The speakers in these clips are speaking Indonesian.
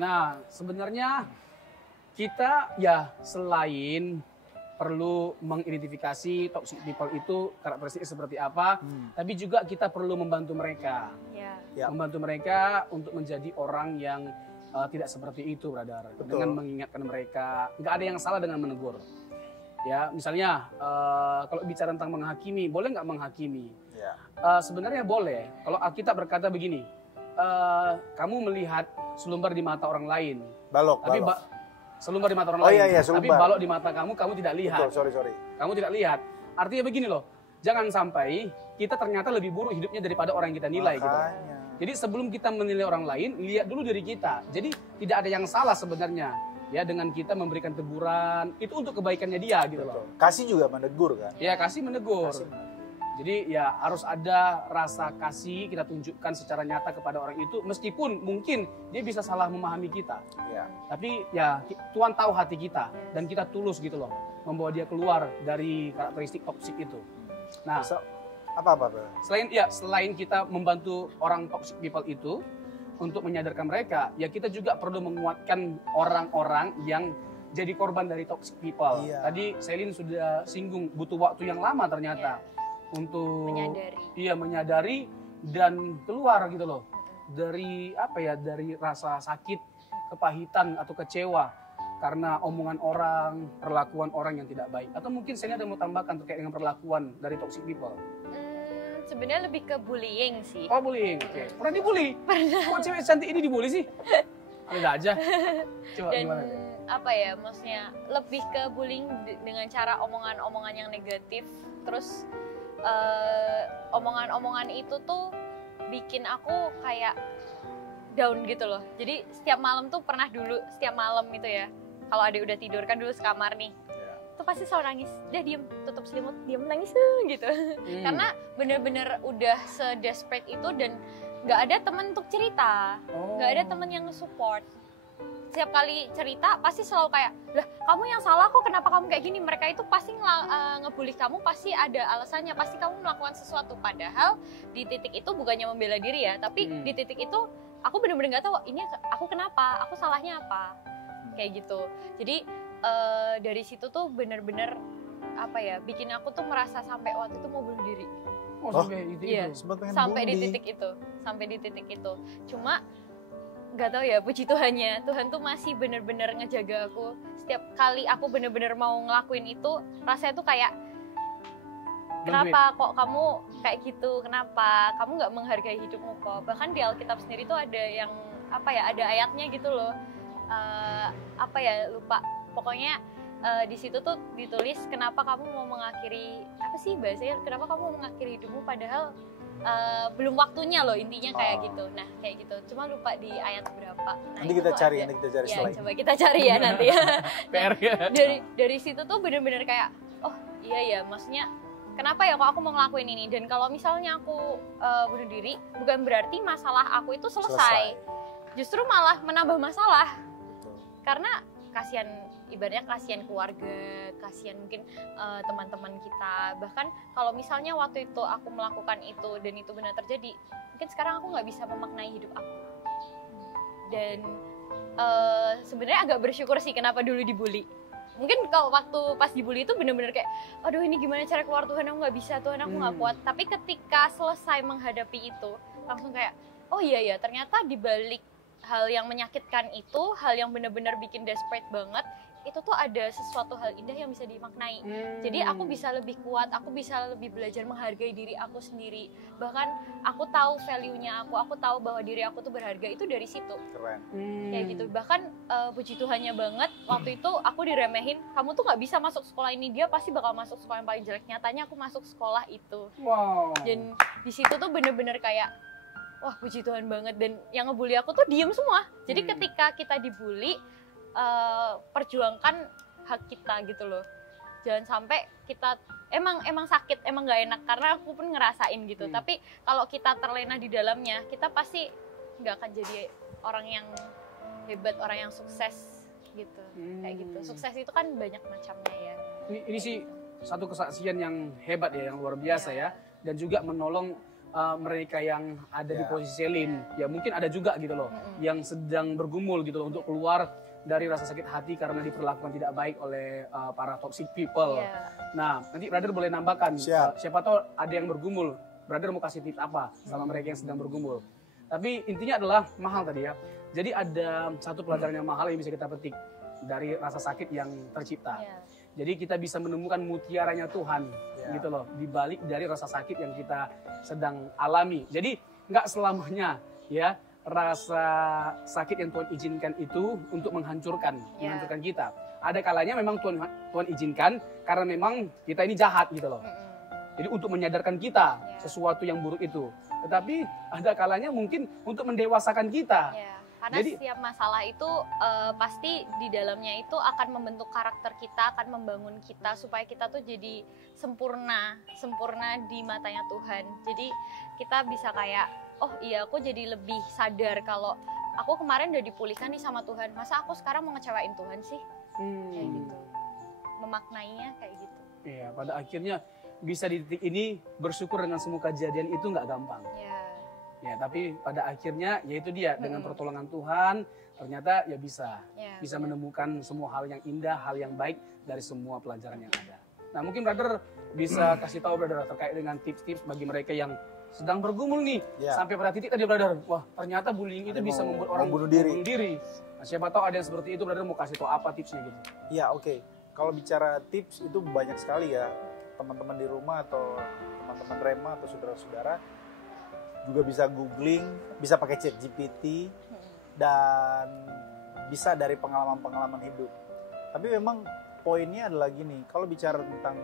Nah, sebenarnya kita ya selain perlu mengidentifikasi toxic people itu karakteristiknya seperti apa, tapi juga kita perlu membantu mereka. Membantu mereka untuk menjadi orang yang tidak seperti itu, brother. Dengan mengingatkan mereka, nggak ada yang salah dengan menegur. Ya, misalnya kalau bicara tentang menghakimi, boleh nggak menghakimi? Sebenarnya boleh. Kalau Alkitab berkata begini, kamu melihat selumbar di mata orang lain, tapi selumbar di mata orang lain, tapi balok di mata kamu tidak lihat. Betul, sorry. Kamu tidak lihat. Artinya begini loh, jangan sampai kita ternyata lebih buruk hidupnya daripada orang yang kita nilai. Gitu. Jadi sebelum kita menilai orang lain, lihat dulu diri kita. Jadi tidak ada yang salah sebenarnya ya dengan kita memberikan teguran, itu untuk kebaikannya dia gitu loh. Kasih juga menegur kan? Ya, kasih menegur. Jadi ya harus ada rasa kasih kita tunjukkan secara nyata kepada orang itu, meskipun mungkin dia bisa salah memahami kita. Tapi ya Tuhan tahu hati kita dan kita tulus gitu loh membawa dia keluar dari karakteristik toksik itu. Nah, apa? Selain kita membantu orang toxic people itu untuk menyadarkan mereka, ya kita juga perlu menguatkan orang-orang yang jadi korban dari toxic people. Tadi Selin sudah singgung butuh waktu yang lama ternyata. Untuk menyadari dan keluar gitu loh dari dari rasa sakit, kepahitan atau kecewa karena omongan orang, perlakuan orang yang tidak baik. Atau mungkin saya ada mau tambahkan terkait dengan perlakuan dari toxic people. Sebenarnya lebih ke bullying sih. Oh, bullying. Oke. Pernah dibully? Kok cewek cantik ini dibully sih? Ada aja. Coba dan gimana? Maksudnya lebih ke bullying dengan cara omongan-omongan yang negatif, terus omongan-omongan itu tuh bikin aku kayak down gitu loh. Jadi setiap malam tuh setiap malam itu ya, kalau adik udah tidur kan dulu sekamar nih, tuh pasti selalu nangis. Udah diem, tutup selimut, diem nangis gitu. Karena bener-bener udah se-desperate itu dan nggak ada temen untuk cerita, nggak ada temen yang support. Setiap kali cerita pasti selalu kayak, lah kamu yang salah kok, kenapa kamu kayak gini. Mereka itu pasti ngebully kamu, pasti ada alasannya, pasti kamu melakukan sesuatu. Padahal di titik itu bukannya membela diri ya, tapi di titik itu aku bener-bener gak tahu ini aku kenapa, aku salahnya apa, kayak gitu. Jadi dari situ tuh bener-bener bikin aku tuh merasa sampai waktu itu mau bunuh diri. Sampai di titik itu. Cuma nggak tahu ya, puji Tuhannya, Tuhan tuh masih bener-bener ngejaga aku. Setiap kali aku bener-bener mau ngelakuin itu, rasanya tuh kayak, kenapa kok kamu kayak gitu, kenapa kamu nggak menghargai hidupmu kok. Bahkan di Alkitab sendiri tuh ada yang ada ayatnya gitu loh, lupa, pokoknya di situ tuh ditulis, kenapa kamu mau mengakhiri, bahasanya, kenapa kamu mau mengakhiri hidupmu padahal belum waktunya loh, intinya kayak gitu. Nah kayak gitu, cuma lupa di ayat berapa. Nah, nanti kita cari ya, coba kita cari ya nanti ya. Dari situ tuh bener-bener kayak, oh iya ya, maksudnya kenapa ya kok aku mau ngelakuin ini. Dan kalau misalnya aku bunuh diri, bukan berarti masalah aku itu selesai. Justru malah menambah masalah. Karena ibaratnya kasihan keluarga, kasihan mungkin teman-teman kita. Bahkan kalau misalnya waktu itu aku melakukan itu dan itu benar terjadi, mungkin sekarang aku nggak bisa memaknai hidup aku. Dan sebenarnya agak bersyukur sih kenapa dulu dibully. Mungkin kalau waktu pas dibully itu benar-benar kayak, aduh ini gimana cara keluar, Tuhan aku nggak bisa, Tuhan aku nggak kuat. Tapi ketika selesai menghadapi itu, langsung kayak, oh iya ya, ternyata dibalik hal yang menyakitkan itu, hal yang benar-benar bikin desperate banget, itu tuh ada sesuatu hal indah yang bisa dimaknai. Jadi aku bisa lebih kuat, aku bisa lebih belajar menghargai diri aku sendiri. Bahkan aku tahu value-nya aku tahu bahwa diri aku tuh berharga, itu dari situ. Keren. Kayak gitu. Bahkan puji Tuhannya banget, waktu itu aku diremehin, kamu tuh nggak bisa masuk sekolah ini, dia pasti bakal masuk sekolah yang paling jelek. Nyatanya aku masuk sekolah itu. Wow. Dan di situ tuh bener-bener kayak, wah puji Tuhan banget. Dan yang ngebully aku tuh diem semua. Jadi ketika kita dibully, perjuangkan hak kita gitu loh. Jangan sampai kita emang sakit, emang gak enak, karena aku pun ngerasain gitu. Tapi kalau kita terlena di dalamnya, kita pasti nggak akan jadi orang yang hebat, orang yang sukses gitu. Kayak gitu. Sukses itu kan banyak macamnya ya. Ini sih satu kesaksian yang hebat ya, yang luar biasa ya. Dan juga menolong mereka yang ada di Ya. posisi Selin, ya mungkin ada juga gitu loh, yang sedang bergumul gitu loh untuk keluar dari rasa sakit hati karena diperlakukan tidak baik oleh para toxic people. Iya. Nah, nanti brother boleh nambahkan, Siap. siapa tahu ada yang bergumul, brother mau kasih tips apa sama mereka yang sedang bergumul. Tapi intinya adalah mahal tadi ya. Jadi ada satu pelajaran yang mahal yang bisa kita petik dari rasa sakit yang tercipta. Iya. Jadi kita bisa menemukan mutiaranya Tuhan, Ya. gitu loh, di balik dari rasa sakit yang kita sedang alami. Jadi nggak selamanya ya rasa sakit yang Tuhan izinkan itu untuk menghancurkan kita. Ada kalanya memang Tuhan izinkan karena memang kita ini jahat gitu loh. Jadi untuk menyadarkan kita sesuatu yang buruk itu. Tetapi ada kalanya mungkin untuk mendewasakan kita. Ya, karena Jadi- setiap masalah itu pasti di dalamnya itu akan membentuk karakter kita, akan membangun kita supaya kita tuh jadi sempurna di matanya Tuhan. Jadi kita bisa kayak, oh iya aku jadi lebih sadar kalau aku kemarin udah dipulihkan nih sama Tuhan. Masa aku sekarang mau ngecewain Tuhan sih? Kayak gitu. Memaknainya kayak gitu. Iya, pada akhirnya bisa di titik ini bersyukur dengan semua kejadian itu nggak gampang. Ya. Ya, tapi pada akhirnya yaitu dia dengan pertolongan Tuhan ternyata ya bisa Ya, benar. menemukan semua hal yang indah, hal yang baik dari semua pelajaran yang ada. Nah, mungkin brother bisa kasih tahu brother terkait dengan tips-tips bagi mereka yang sedang bergumul nih Ya. sampai pada titik tadi brother, wah ternyata bullying itu Ada bisa mau- membuat mau orang bunuh diri. Nah, siapa tahu ada yang seperti itu brother mau kasih tahu apa tipsnya gitu. Ya, oke. Kalau bicara tips itu banyak sekali ya. Teman-teman di rumah atau teman-teman Rema atau saudara-saudara juga bisa googling, bisa pakai ChatGPT dan bisa dari pengalaman-pengalaman hidup. Tapi memang poinnya adalah gini, kalau bicara tentang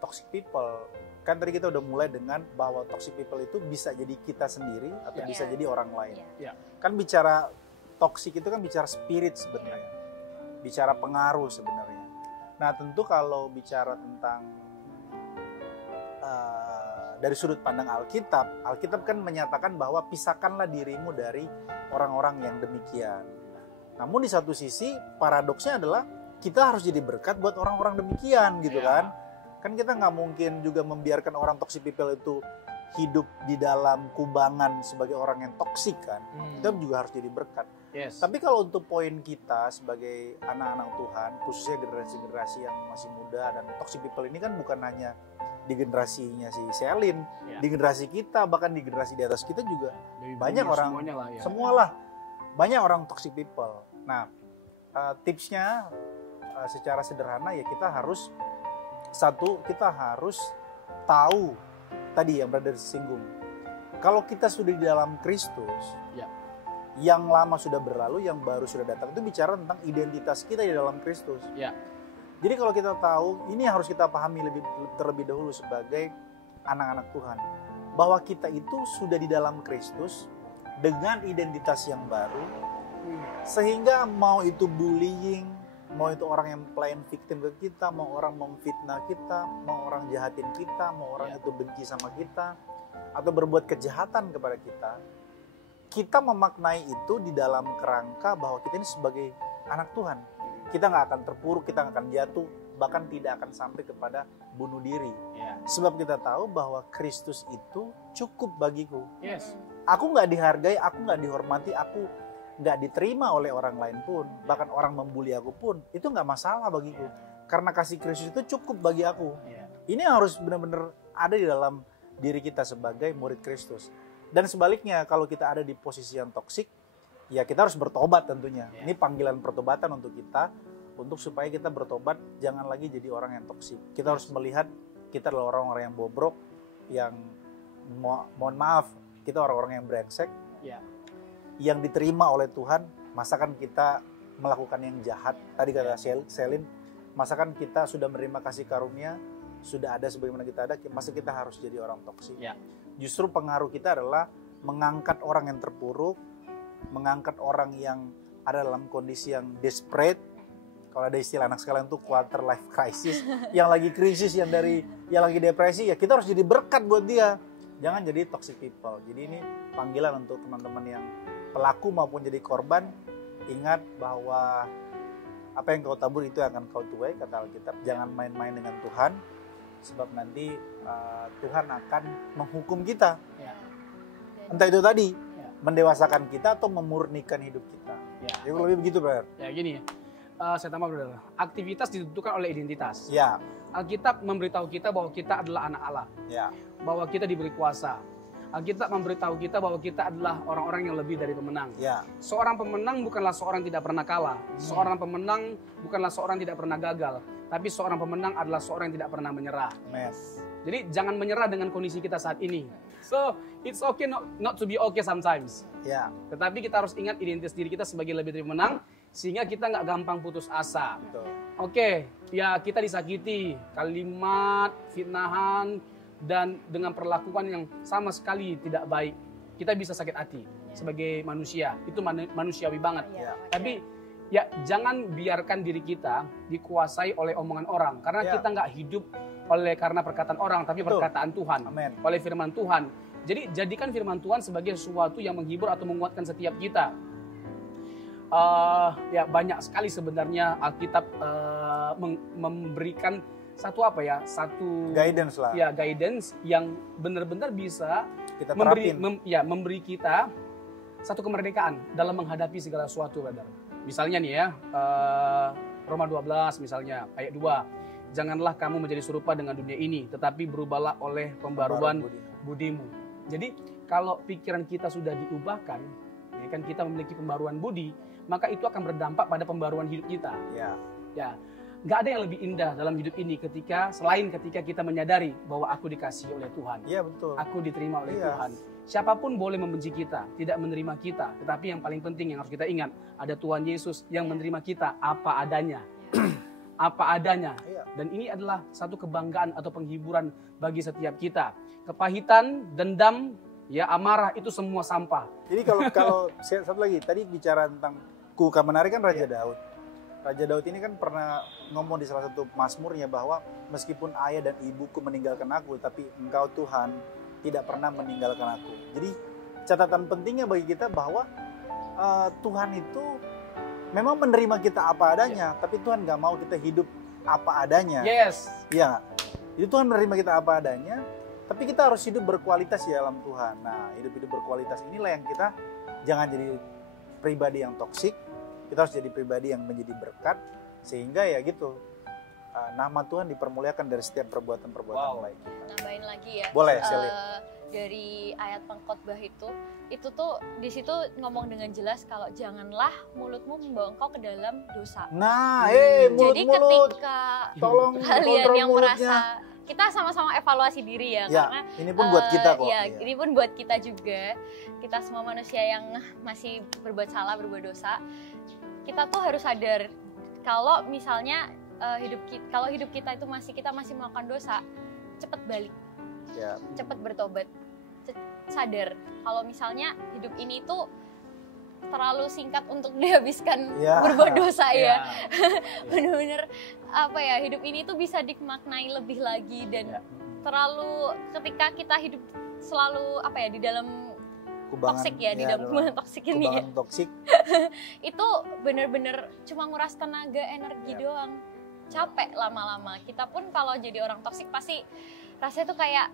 toxic people, kan tadi kita udah mulai dengan bahwa toxic people itu bisa jadi kita sendiri atau Ya. bisa jadi orang lain. Ya. Kan bicara toxic itu kan bicara spirit sebenarnya, bicara pengaruh sebenarnya. Nah, tentu kalau bicara tentang dari sudut pandang Alkitab kan menyatakan bahwa pisahkanlah dirimu dari orang-orang yang demikian. Namun di satu sisi paradoksnya adalah kita harus jadi berkat buat orang-orang demikian gitu Ya. kan. Kan kita nggak mungkin juga membiarkan orang toxic people itu hidup di dalam kubangan sebagai orang yang toksik kan. Kita juga harus jadi berkat. Yes. Tapi kalau untuk poin kita sebagai anak-anak Tuhan, khususnya generasi-generasi yang masih muda dan toxic people ini kan bukan hanya di generasinya si Selin, Ya. di generasi kita, bahkan di generasi di atas kita juga Baby banyak boomers orang, semuanya lah, ya. semualah banyak orang toxic people. Nah, tipsnya secara sederhana ya kita harus tahu tadi yang berada singgung. Kalau kita sudah di dalam Kristus, Ya. yang lama sudah berlalu, yang baru sudah datang, itu bicara tentang identitas kita di dalam Kristus. Ya. Jadi kalau kita tahu, ini harus kita pahami terlebih dahulu sebagai anak-anak Tuhan, bahwa kita itu sudah di dalam Kristus dengan identitas yang baru, sehingga mau itu bullying, mau itu orang yang playing victim ke kita, mau orang memfitnah kita, mau orang jahatin kita, mau orang itu benci sama kita, atau berbuat kejahatan kepada kita memaknai itu di dalam kerangka bahwa kita ini sebagai anak Tuhan. Kita nggak akan terpuruk, kita nggak akan jatuh, bahkan tidak akan sampai kepada bunuh diri. Ya. Sebab kita tahu bahwa Kristus itu cukup bagiku. Yes. Aku nggak dihargai, aku nggak dihormati, aku nggak diterima oleh orang lain pun, bahkan orang membuli aku pun, itu nggak masalah bagiku. Karena kasih Kristus itu cukup bagi aku. Ya. Ini harus benar-benar ada di dalam diri kita sebagai murid Kristus. Dan sebaliknya, kalau kita ada di posisi yang toksik, ya kita harus bertobat tentunya. Ya. Ini panggilan pertobatan untuk kita, untuk supaya kita bertobat, jangan lagi jadi orang yang toksik. Kita harus melihat kita adalah orang-orang yang bobrok, yang mohon maaf, kita orang-orang yang brengsek, Ya. yang diterima oleh Tuhan. Masakan kita melakukan yang jahat, tadi kata Selin, masakan kita sudah menerima kasih karunia, sudah ada sebagaimana kita ada, masa kita harus jadi orang toksik. Ya. Justru pengaruh kita adalah mengangkat orang yang terpuruk, mengangkat orang yang ada dalam kondisi yang desperate. Kalau ada istilah anak sekarang itu quarter life crisis, yang lagi krisis, yang lagi depresi, ya kita harus jadi berkat buat dia. Jangan jadi toxic people. Jadi ini panggilan untuk teman-teman yang pelaku maupun jadi korban. Ingat bahwa apa yang kau tabur itu akan kau tuai, kata Alkitab. Jangan main-main dengan Tuhan. sebab nanti Tuhan akan menghukum kita. Ya. Entah itu tadi Ya. mendewasakan kita atau memurnikan hidup kita. Ya. Jadi lebih begitu, Brother. Ya gini, saya tambah brother. Aktivitas ditentukan oleh identitas. Ya, Alkitab memberitahu kita bahwa kita adalah anak Allah, ya, bahwa kita diberi kuasa. Alkitab memberitahu kita bahwa kita adalah orang-orang yang lebih dari pemenang. ya, Seorang pemenang bukanlah seorang yang tidak pernah kalah. Seorang pemenang bukanlah seorang yang tidak pernah gagal. Tapi seorang pemenang adalah seorang yang tidak pernah menyerah. amen. Jadi jangan menyerah dengan kondisi kita saat ini. So, it's okay not to be okay sometimes. Ya, Tetapi kita harus ingat identitas diri kita sebagai lebih dari pemenang, sehingga kita nggak gampang putus asa. betul. Oke, ya kita disakiti, kalimat, fitnahan, dan dengan perlakuan yang sama sekali tidak baik. Kita bisa sakit hati sebagai manusia, itu manusiawi banget. Iya. Tapi ya jangan biarkan diri kita dikuasai oleh omongan orang, karena Ya. kita nggak hidup karena perkataan orang, tapi Betul. perkataan Tuhan, Amin. oleh firman Tuhan. Jadi jadikan firman Tuhan sebagai sesuatu yang menghibur atau menguatkan setiap kita. Ya banyak sekali sebenarnya Alkitab memberikan satu Guidance lah. ya guidance yang benar-benar bisa Kita memberi terapin. memberi kita satu kemerdekaan dalam menghadapi segala sesuatu, brother. Misalnya nih ya, Roma 12 misalnya ayat 2. Janganlah kamu menjadi serupa dengan dunia ini, tetapi berubahlah oleh pembaruan budimu. Jadi kalau pikiran kita sudah diubahkan, ya kan, kita memiliki pembaruan budi, maka itu akan berdampak pada pembaruan hidup kita. Ya, Ya, nggak ada yang lebih indah dalam hidup ini selain ketika kita menyadari bahwa aku dikasihi oleh Tuhan, iya betul. aku diterima oleh Iya. Tuhan. Siapapun boleh membenci kita, tidak menerima kita, tetapi yang paling penting yang harus kita ingat, ada Tuhan Yesus yang menerima kita apa adanya. Apa adanya. Iya. Dan ini adalah satu kebanggaan atau penghiburan bagi setiap kita. Kepahitan, dendam, ya amarah itu semua sampah. Jadi kalau satu lagi tadi bicara tentang kuka menarik kan Raja Daud. Raja Daud ini kan pernah ngomong di salah satu mazmurnya bahwa meskipun ayah dan ibuku meninggalkan aku, tapi Engkau Tuhan tidak pernah meninggalkan aku. Jadi catatan pentingnya bagi kita bahwa Tuhan itu memang menerima kita apa adanya, tapi Tuhan gak mau kita hidup apa adanya. Yes. Iya. Jadi Tuhan menerima kita apa adanya, tapi kita harus hidup berkualitas di dalam Tuhan. Nah, hidup-hidup berkualitas inilah yang kita jangan jadi pribadi yang toksik. Kita harus jadi pribadi yang menjadi berkat, sehingga ya gitu, nama Tuhan dipermuliakan dari setiap perbuatan-perbuatan baik. Nambahin lagi ya. Boleh, Selin. Dari ayat pengkhotbah itu tuh di situ ngomong dengan jelas kalau janganlah mulutmu membawa engkau ke dalam dosa. Nah, Jadi mulut-mulut, ketika tolong kalian kontrol yang mulutnya. merasa, kita sama-sama evaluasi diri ya, Ya, karena ini pun buat kita kok. ya, Iya. ini pun buat kita juga. Kita semua manusia yang masih berbuat salah, berbuat dosa. Kita tuh harus sadar kalau misalnya kalau hidup kita itu kita masih melakukan dosa, cepet balik, Ya. cepet bertobat, sadar kalau misalnya hidup ini tuh terlalu singkat untuk dihabiskan Ya. berbuat dosa ya. Ya. Bener-bener hidup ini tuh bisa dimaknai lebih lagi dan Ya. terlalu ketika kita hidup selalu di dalam toksik ya, di dalam toksik ini ya, kubangan toksik. itu bener-bener cuma nguras tenaga, energi doang, capek lama-lama. Kita pun kalau jadi orang toksik pasti rasanya tuh kayak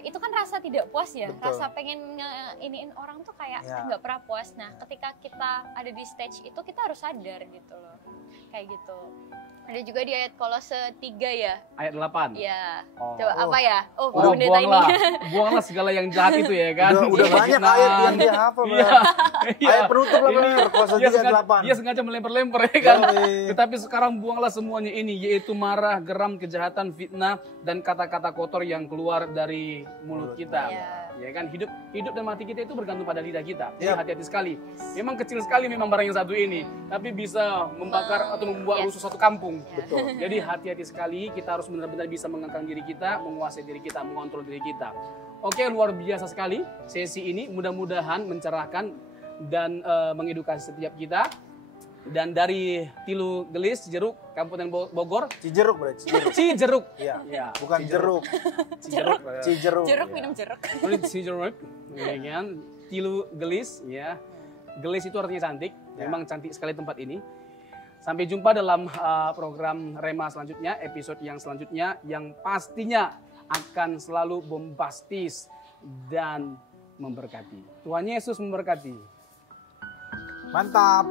itu kan rasa tidak puas ya. Betul. Rasa pengen iniin orang tuh kayak Ya. nggak pernah puas. Nah ketika kita ada di stage itu kita harus sadar gitu loh, kayak gitu. Ada juga di ayat Kolose 3 ya. Ayat 8. Ya. Oh. Coba apa ya? Oh, Udah pendeta ini. buanglah segala yang jahat itu ya kan. Udah banyak ayat yang dia hafal. Iya. Bro. Ayat penutup lah, Bro. Kolose 3:8. Dia sengaja melempar-lempar ya kan. Yoi. Tetapi sekarang buanglah semuanya ini, yaitu marah, geram, kejahatan, fitnah, dan kata-kata kotor yang keluar dari mulut kita. Iya. Ya kan, hidup dan mati kita itu bergantung pada lidah kita. Jadi Yap. hati-hati sekali. Memang kecil sekali memang barang yang satu ini, tapi bisa membakar atau membuat rusuh satu kampung. Betul. Jadi hati-hati sekali, kita harus benar-benar bisa mengangkat diri kita, menguasai diri kita, mengontrol diri kita. Oke, luar biasa sekali sesi ini, mudah-mudahan mencerahkan dan mengedukasi setiap kita. Dan dari Tilu Gelis, Cijeruk, Kabupaten Bogor, Cijeruk, Bro. Cijeruk. Cijeruk. Iya. Ya, Bukan jeruk. Cijeruk. Cijeruk. Jeruk, Iya. minum jeruk. Cijeruk. Ya kan? Tilu Gelis, ya. Gelis itu artinya cantik. Ya. Memang cantik sekali tempat ini. Sampai jumpa dalam program Rema selanjutnya, episode yang selanjutnya yang pastinya akan selalu bombastis dan memberkati. Tuhan Yesus memberkati. Mantap.